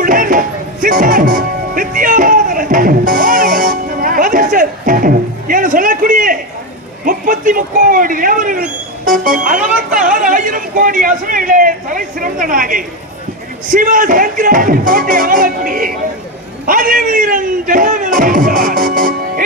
கெம்புடர் சித்தர் வித்யாதரன் என சொல்லக்கூடிய முப்பத்தி முக்கோடி தேவர்கள் அறுபத்தி ஆறு ஆயிரம் கோடி அசுரர்களே தலை சிறந்தனாக சிவ சங்கராபுரி கோட்டை ஆளக்கூடிய அதே வீரன் ஜெயவீரன்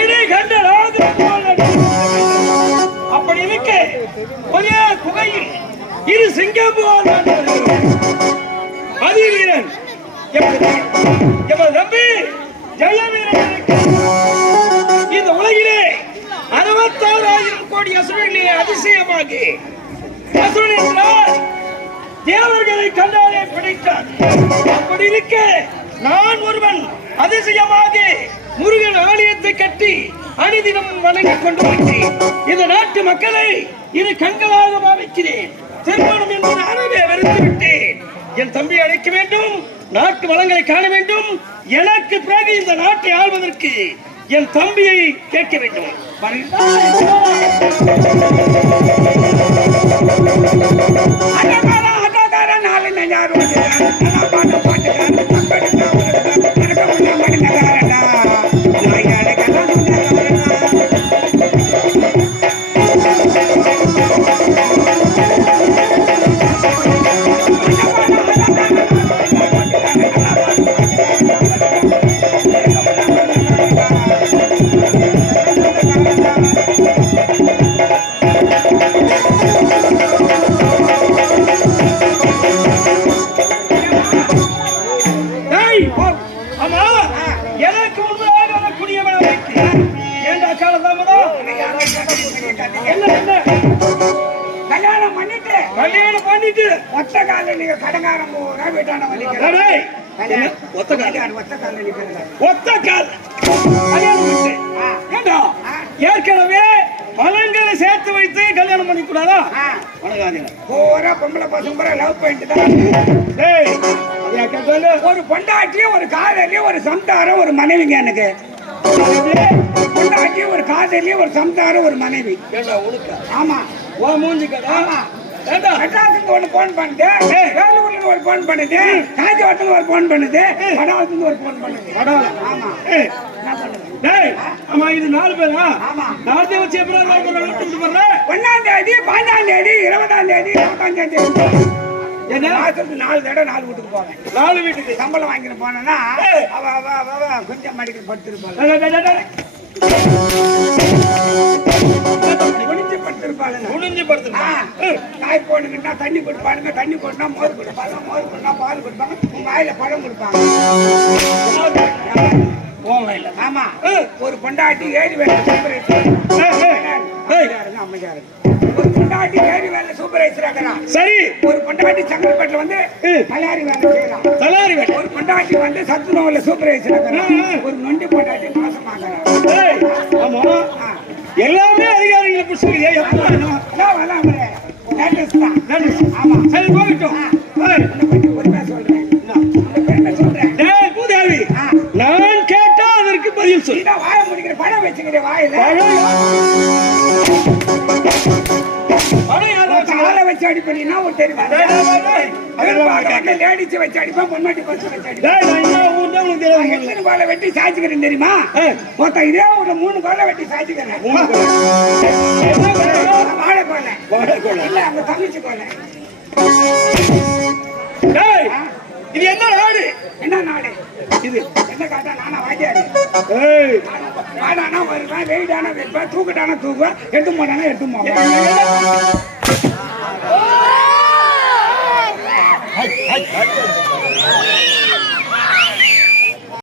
இடி கண்டராக அப்படி இருக்க ஒரே குகையில் இரு சிங்கப்பூர் அதிவீரன் எமது தம்பி ஜெயவீரன் இருக்க. இந்த உலகிலே அறுபத்தாறாயிரம் கோடி அசுரர்களே அதிசயமாக அசுரன் என்றால் தேவர்களை கண்டாலே பிடித்தார். அப்படி இருக்க நான் ஒருவன் அதிசயமாக முருகன் ஆலயத்தை கட்டி அணிதினம் வணங்கிக் கொண்டு வருகிறேன். இந்த நாட்டு மக்களை இரு கண்களாக பாவிக்கிறேன். திருமணம் என்பது அறவே வருத்தவிட்டேன் என் தம்பி அழைக்க வேண்டும் நாட்டு வளங்களை காண வேண்டும் எனக்கு பிறகு இந்த நாட்டை ஆள்வதற்கு என் தம்பியை கேட்க வேண்டும். ஏண்டா காலதாமதம்? என்ன, என்ன? கல்யாணம் பண்ணிட்டு கல்யாணம் பண்ணிட்டு ஒத்த கால நீங்க கடங்காரம் பூரா வீட்டான என்ன? ஒத்த கால். ஒத்த கால நிக்கிறேன் ஒத்த கால். கல்யாணம் பண்ணிட்டு. ஏண்டா, ஏற்கனவே பழங்களை சேர்த்து வைத்து கல்யாணம் பண்ணி கூடாதா பூரா பொம்பளை பசங்க பூரா லவ் பண்ணிட்டு தான்? ஒரு பொண்டாட்டியும் ஒரு காதலியும் ஒரு சம்சாரம் ஒரு மனைவிங்க எனக்கு பொண்டாட்டி ஒரு காதலி ஒரு சம்சாரம் ஒரு மனைவி? ஆமா. உன் மூஞ்சி? ஆமா. மெட்ராஸுக்கு ஒண்ணு போன் பண்ணுது வேலூர்ல ஒரு போன் பண்ணுது காஞ்சிபுரத்துக்கு ஒரு போன் பண்ணுது வடாவத்துக்கு ஒரு போன் பண்ணுது. ஆமா. ஆமா இது நாலு பேரா. நாலு வச்சு எப்படி ஒன்னாம் தேதி பதினாம் தேதி இருபதாம் தேதி இருபத்தஞ்சாம் தேதி. என்ன? மாசத்துக்கு நாலு தடவை நாலு வீட்டுக்கு போவேன். நாலு வீட்டுக்கு? சம்பளம் வாங்கிட்டு போனேன்னா. அவ அவ அவ கொஞ்சம் மடிக்கிட்டு படுத்திருப்பாள். படுத்திருப்பாளுங்க. குனிஞ்சு ஆ, படுத்துருக்கான் காய் போடுங்கன்னா தண்ணி கொடுப்பானுங்க தண்ணி போட்டுனா மோர் கொடுப்பாங்க மோர் கொடுத்தா பால் கொடுப்பாங்க. உங்க வாயில பழம் கொடுப்பாங்க. ஆமா. ஒரு பொண்டாட்டி ஏறி வேலை சூப்பரைசர் அமைச்சாரு ஒரு பொண்டாட்டி ஏறி வேலை சூப்பரைசர் ஆகிறான் சரி. ஒரு பொண்டாட்டி சங்கல்பேட்டில் வந்து. மலையாரி வேலை செய்யறான் தலாரி வேட்டை ஒரு பொண்டாட்டி வந்து சத்துணவுல ம், ம். ஒரு நொண்டி பொண்டாட்டி மோசமாகிறான் டேய், ஆமா. எல்லாமே அதிகாரிகளை புடிச்சிருக்கீங்க எப்ப? அதான் வராமலே லேட்டஸ்ட் தான். நன்றி. ஆமா. சரி உன்னை பத்தி உண்மை சொல்றேன். நான் கேட்டா அதற்கு பதில் சொல்லு. வாய முடிக்கிற படம் வச்சுக்கிற வாயில. வச்சு அடிப்பீங்கன்னா ஒரு தெரியும். லேடிஸ் வச்சு அடிப்பேன் பொன்னாட்டி பஸ் வச்சு அடிப்பேன் எத்தனை பாலை வெட்டி சாய்ச்சிக்கிறேன் தெரியுமா. மொத்தம் இதே ஒரு மூணு பாலை வெட்டி சாய்ச்சிக்கிறேன்? வாழை கோலை. இல்ல அந்த தங்கச்சி கோலை இது என்ன நாடு? என்ன நாடு? இது என்ன காட்டா நானா வாங்கியாரு வாடானா வருவேன். வெயிடானா வைப்பேன். தூக்கிட்டானா தூக்குவேன். எடுத்து போட்டானா எடுத்து போவேன் ஹை, ஹை, ஹை.